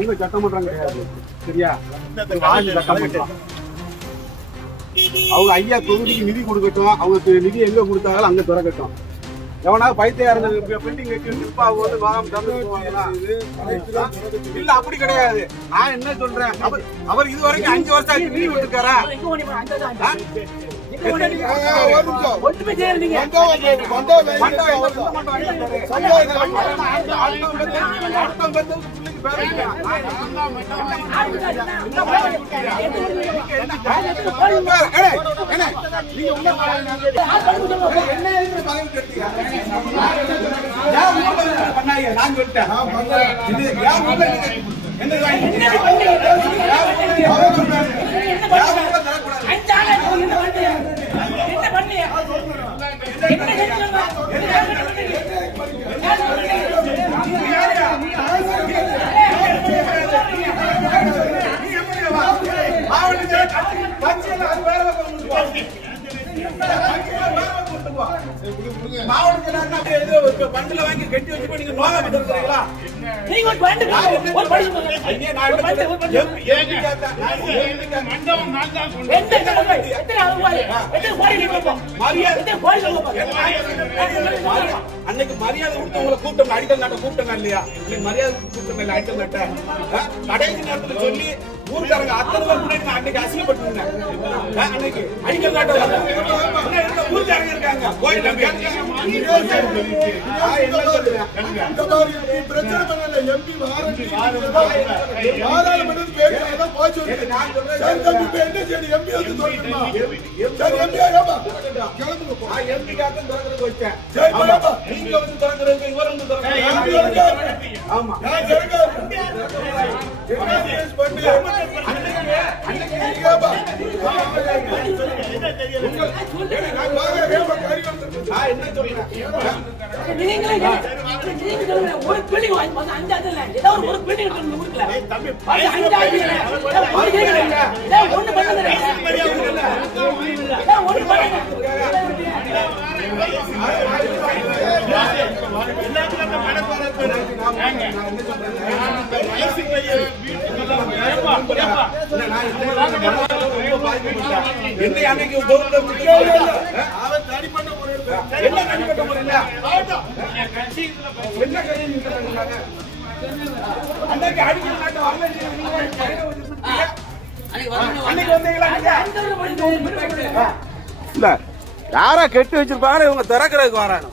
உங்க சட்டமன்றம் கிடையாது சரியா? சட்டமன்றம் அவங்க ஐயா தொகுதிக்கு நிதி கொடுக்கட்டும், அவங்க நிதி எங்க கொடுத்தாலும் அங்க திறக்கட்டும். எவனா பைத்தியா இருந்த பெண்டிங் வச்சு அவங்க வந்து வாங்க இல்ல, அப்படி கிடையாது. நான் என்ன சொல்றேன், அவர் இது வரைக்கும் 5 வருஷம் ஆச்சு நிதி கொடுத்துருக்காரா? பண்டில வாங்கி கட்டி வச்சு நீங்க நோக பண்றீங்களா? நீங்க ஒரு பண்டு ஒரு படி ஐயா நான் மண்டபம் நான் தான் சொன்னேன். எத்தனை ஆளுவாய் எத்தனை கோடி நிப்போம் மரியாதை எத்தனை கோடி அன்னைக்கு மரியாதை கொடுத்தவங்கள கூட்டம் அடிக்கல் நாட்ட கூட்டம் இல்லையா? இன்னைக்கு மரியாதை கூட்டம் இல்ல அடிக்கல் நாட்ட கடைசி நேரத்துல சொல்லி ஊர்க்காரங்க அத்தனை பேர் முன்னாடி நான் அன்னைக்கு அசிங்கப்பட்டுருந்தேன். அன்னைக்கு அடிக்கல் நாட்ட ஊர்க்காரங்க இருக்காங்க கோயில் பிரச்சனை பண்ணல எம்பி பாராளுமன்றம் பேசுறதா போச்சு. நான் சொல்றேன் என்ன செய்ய எம்பி வந்து சொல்லுமா சரி எம்பி ஆமா கிளம்புங்க போ. நான் எம்பி காக திறக்கிறதுக்கு வச்சேன். சரி பாப்பா நீங்க வந்து திறக்கிறதுக்கு இவர் வந்து திறக்கிறாங்க. ஆமா நான் திறக்கிறேன். எம்எஸ் பண்ணி அன்னைக்கு பாப்பா என்ன தெரியும் நான் வாங்க வேப்ப காரி வந்து நான் என்ன சொல்றேன் நீங்களே ஒரு பில்டிங் வாங்கி வந்து 5 ஆண்டுல ஏதோ ஒரு பில்டிங் இருக்கு ஊர்ல தம்பி 5 ஆண்டுல ஒண்ணு பண்ணல ஒண்ணு பண்ணல எல்லாத்துக்கும் மனப்பாறை பேருங்க நான் என்ன சொல்றேன் வயசு பையன் என்ன அன்னைக்கு அவன் தனி பண்ண முறையில் என்ன தனிப்பட்ட முறையில் என்ன அன்னைக்கு அடிக்கல் நாட்டு இல்ல யாரா கெட்டு வச்சிருப்பாங்க இவங்க திறக்கிறதுக்கு வராங்க.